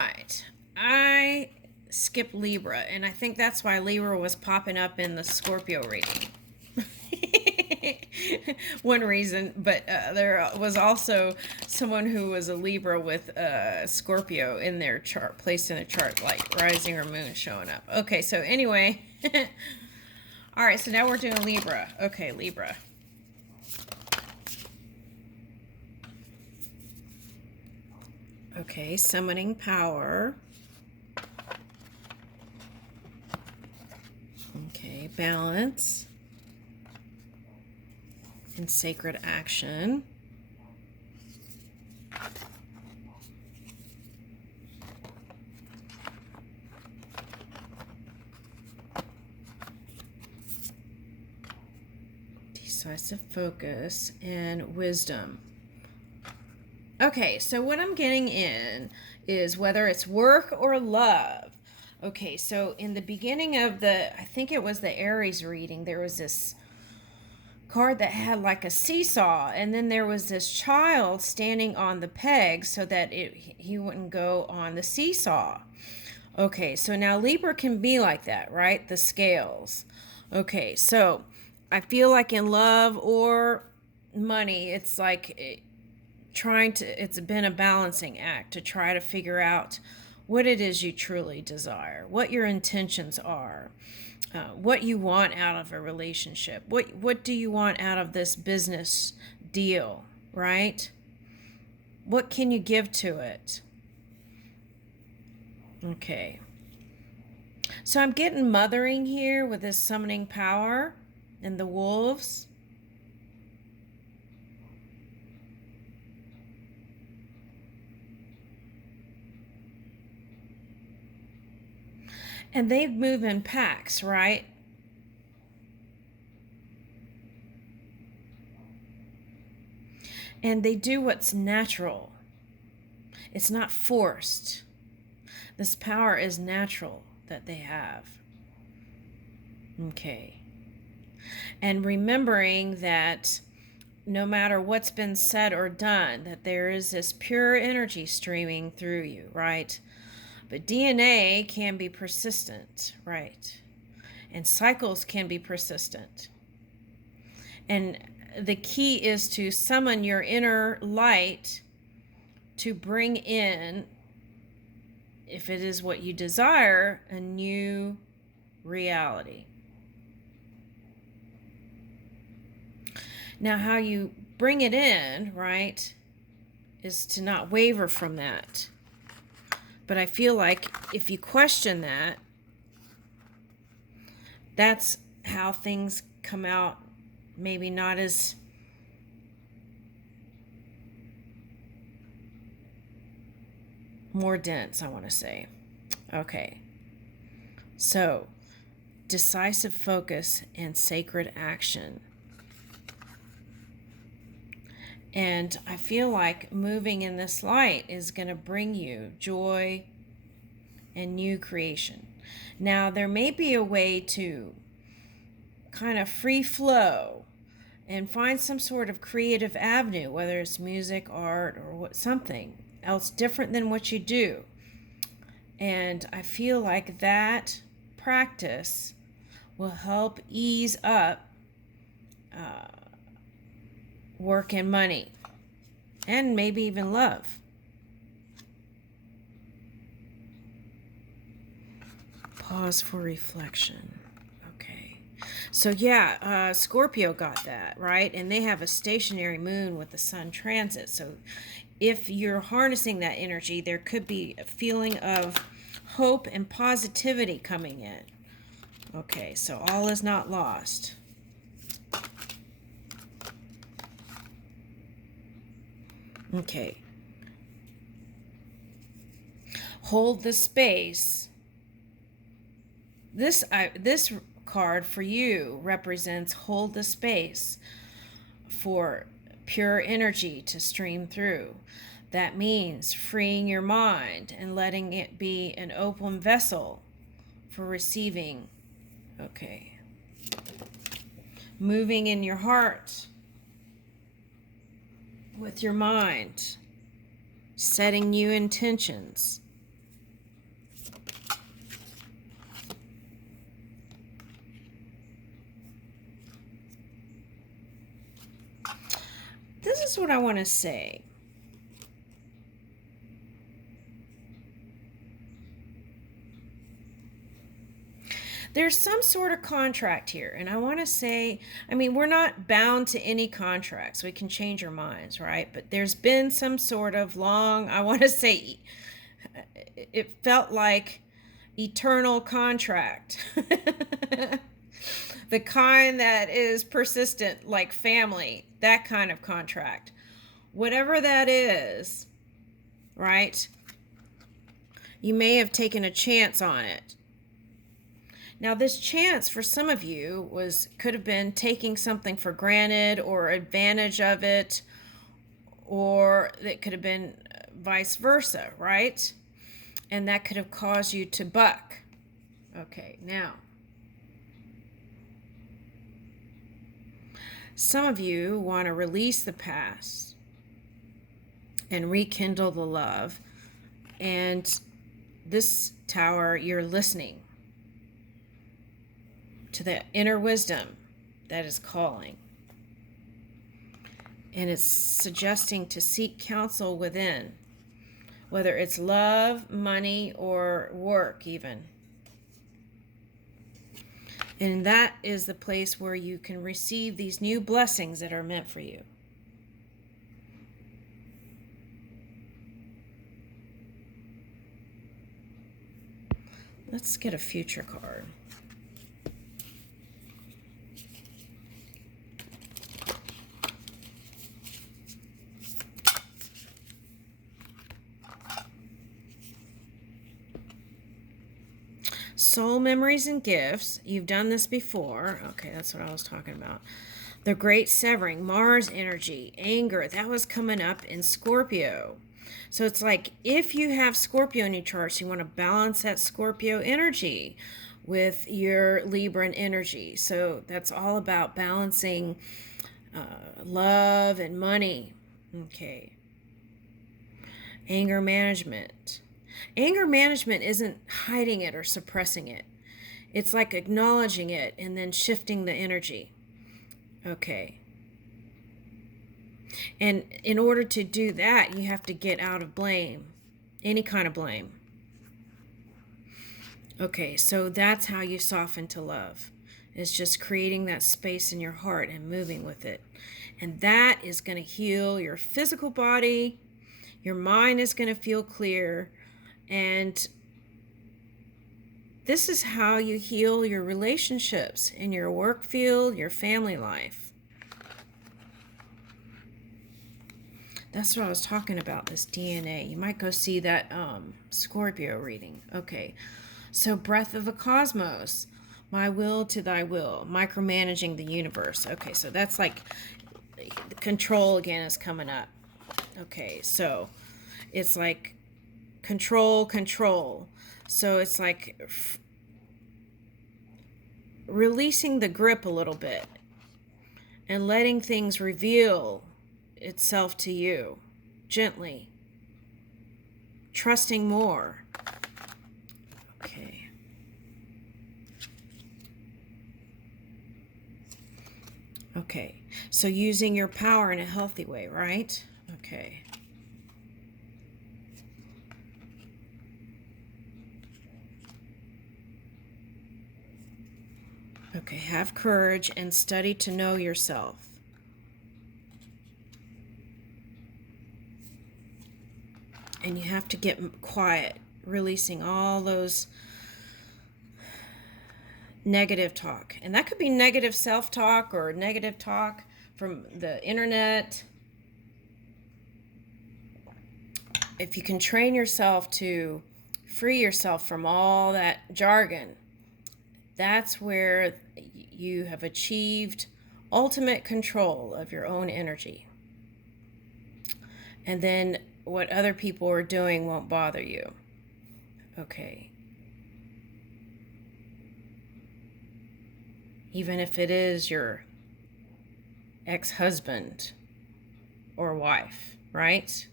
Right. I skipped Libra, and I think that's why Libra was popping up in the Scorpio reading. One reason, but there was also someone who was a Libra with Scorpio in their chart, placed in a chart, like rising or moon showing up. Okay, so anyway. All right, so now we're doing Libra. Okay, Libra. Okay, summoning power. Okay, balance and sacred action. Decisive focus and wisdom. Okay, so what I'm getting in is whether it's work or love. Okay, so in the beginning of I think it was the Aries reading, there was this card that had like a seesaw, and then there was this child standing on the peg so that he wouldn't go on the seesaw. Okay, so now Libra can be like that, right? The scales. Okay, so I feel like in love or money, it's like it's been a balancing act to try to figure out what it is you truly desire, what your intentions are, what you want out of a relationship, what do you want out of this business deal, right? What can you give to it? Okay. So I'm getting mothering here with this summoning power and the wolves. And they move in packs, right? And they do what's natural. It's not forced. This power is natural that they have. Okay. And remembering that no matter what's been said or done, that there is this pure energy streaming through you, right? But DNA can be persistent, right? And cycles can be persistent. And the key is to summon your inner light to bring in, if it is what you desire, a new reality. Now, how you bring it in, right, is to not waver from that. But I feel like if you question that, that's how things come out, maybe not as more dense, I want to say. Okay. So, decisive focus and sacred action. And I feel like moving in this light is going to bring you joy and new creation. Now, there may be a way to kind of free flow and find some sort of creative avenue, whether it's music, art, or something else different than what you do. And I feel like that practice will help ease up work and money, and maybe even love. Pause for reflection. Okay. So yeah, Scorpio got that, right? And they have a stationary moon with the sun transit. So if you're harnessing that energy, there could be a feeling of hope and positivity coming in. Okay, so all is not lost. Okay. Hold the space. This card for you represents hold the space for pure energy to stream through. That means freeing your mind and letting it be an open vessel for receiving. Okay. Moving in your heart with your mind, setting new intentions. here's what I want to say. There's some sort of contract here, and I want to say, I mean, we're not bound to any contracts. We can change our minds, right? But there's been some sort of long, I want to say, it felt like eternal contract. The kind that is persistent, like family, that kind of contract. Whatever that is, right? You may have taken a chance on it. Now, this chance for some of you could have been taking something for granted or advantage of it, or it could have been vice versa, right? And that could have caused you to buck. Okay, now, some of you want to release the past and rekindle the love. And this tower, you're listening to the inner wisdom that is calling. And it's suggesting to seek counsel within, whether it's love, money, or work even. And that is the place where you can receive these new blessings that are meant for you. Let's get a future card. Soul memories and gifts. You've done this before. Okay, that's what I was talking about. The great severing, Mars energy, anger. That was coming up in Scorpio. So it's like if you have Scorpio in your charts, you want to balance that Scorpio energy with your Libran energy. So that's all about balancing love and money. Okay. Anger management. Anger management isn't hiding it or suppressing it. It's like acknowledging it and then shifting the energy. Okay. And in order to do that, you have to get out of blame, any kind of blame. Okay, so that's how you soften to love. It's just creating that space in your heart and moving with it. And that is going to heal your physical body. Your mind is going to feel clear. And this is how you heal your relationships in your work field, your family life. That's what I was talking about, this DNA. You might go see that Scorpio reading. Okay, so breath of the cosmos, my will to thy will, micromanaging the universe. Okay, so that's like control again is coming up. Okay, so it's like control. So it's like releasing the grip a little bit and letting things reveal itself to you gently, trusting more. Okay. Okay, so using your power in a healthy way, right? Okay. Okay, have courage and study to know yourself. And you have to get quiet, releasing all those negative talk. And that could be negative self-talk or negative talk from the internet. If you can train yourself to free yourself from all that jargon, that's where you have achieved ultimate control of your own energy. And then what other people are doing won't bother you. Okay. Even if it is your ex-husband or wife, right?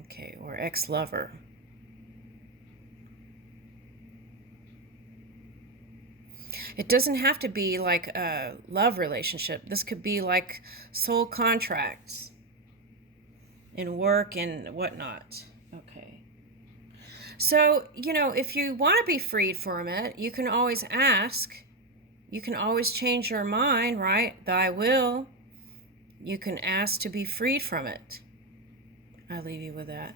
Okay, or ex-lover. It doesn't have to be like a love relationship. This could be like soul contracts in work and whatnot. Okay. So, if you want to be freed from it, you can always ask. You can always change your mind, right? Thy will. You can ask to be freed from it. I'll leave you with that.